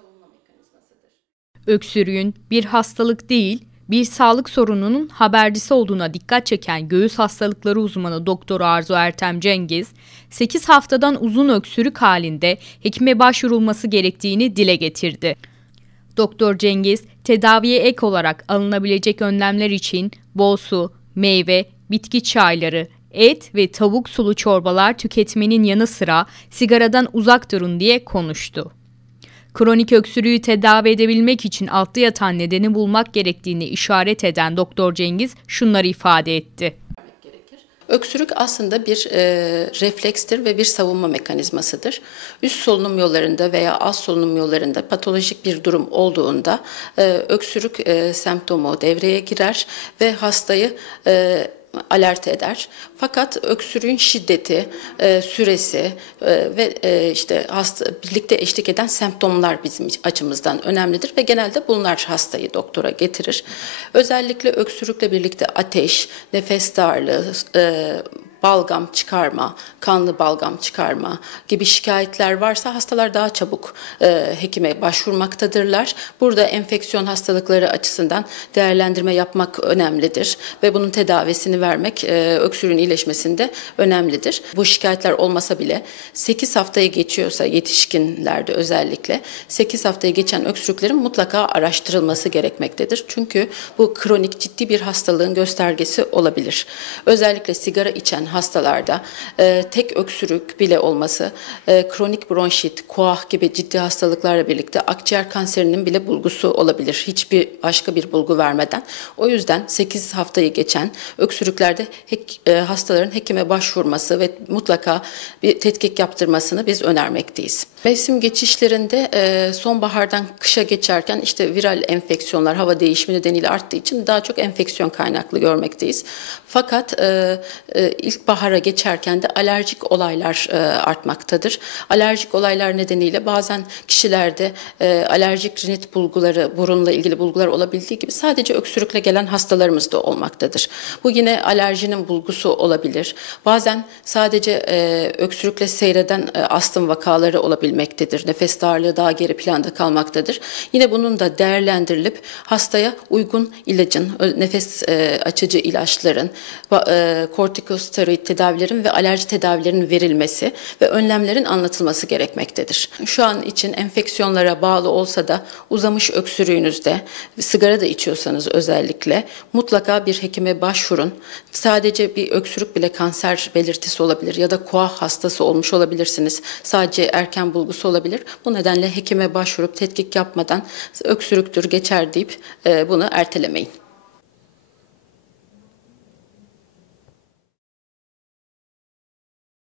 savunma mekanizmasıdır. Öksürüğün bir hastalık değil, bir sağlık sorununun habercisi olduğuna dikkat çeken göğüs hastalıkları uzmanı Doktor Arzu Ertem Cengiz, 8 haftadan uzun öksürük halinde hekime başvurulması gerektiğini dile getirdi. Doktor Cengiz, tedaviye ek olarak alınabilecek önlemler için bol su, meyve, bitki çayları, et ve tavuk sulu çorbalar tüketmenin yanı sıra sigaradan uzak durun diye konuştu. Kronik öksürüğü tedavi edebilmek için altta yatan nedeni bulmak gerektiğini işaret eden Doktor Cengiz şunları ifade etti. Öksürük aslında bir reflekstir ve bir savunma mekanizmasıdır. Üst solunum yollarında veya alt solunum yollarında patolojik bir durum olduğunda öksürük semptomu devreye girer ve hastayı alert eder. Fakat öksürüğün şiddeti, süresi ve işte birlikte eşlik eden semptomlar bizim açımızdan önemlidir ve genelde bunlar hastayı doktora getirir. Özellikle öksürükle birlikte ateş, nefes darlığı, balgam çıkarma, kanlı balgam çıkarma gibi şikayetler varsa hastalar daha çabuk hekime başvurmaktadırlar. Burada enfeksiyon hastalıkları açısından değerlendirme yapmak önemlidir ve bunun tedavisini vermek öksürüğün iyileşmesinde önemlidir. Bu şikayetler olmasa bile 8 haftayı geçiyorsa yetişkinlerde özellikle 8 haftayı geçen öksürüklerin mutlaka araştırılması gerekmektedir. Çünkü bu kronik ciddi bir hastalığın göstergesi olabilir. Özellikle sigara içen hastalarda tek öksürük bile olması kronik bronşit, koah gibi ciddi hastalıklarla birlikte akciğer kanserinin bile bulgusu olabilir. Hiçbir başka bir bulgu vermeden. O yüzden 8 haftayı geçen öksürüklerde hastaların hekime başvurması ve mutlaka bir tetkik yaptırmasını biz önermekteyiz. Mevsim geçişlerinde sonbahardan kışa geçerken işte viral enfeksiyonlar hava değişimi nedeniyle arttığı için daha çok enfeksiyon kaynaklı görmekteyiz. Fakat ilkbahara geçerken de alerjik olaylar artmaktadır. Alerjik olaylar nedeniyle bazen kişilerde alerjik rinit bulguları, burunla ilgili bulgular olabildiği gibi sadece öksürükle gelen hastalarımız da olmaktadır. Bu yine alerjinin bulgusu olabilir. Bazen sadece öksürükle seyreden astım vakaları olabilmektedir. Nefes darlığı daha geri planda kalmaktadır. Yine bunun da değerlendirilip hastaya uygun ilacın, nefes açıcı ilaçların, kortikosteroid tedavilerin ve alerji tedavilerinin verilmesi ve önlemlerin anlatılması gerekmektedir. Şu an için enfeksiyonlara bağlı olsa da uzamış öksürüğünüzde, sigara da içiyorsanız özellikle mutlaka bir hekime başvurun. Sadece bir öksürük bile kanser belirtisi olabilir ya da koah hastası olmuş olabilirsiniz. Sadece erken bulgusu olabilir. Bu nedenle hekime başvurup tetkik yapmadan öksürüktür geçer deyip bunu ertelemeyin.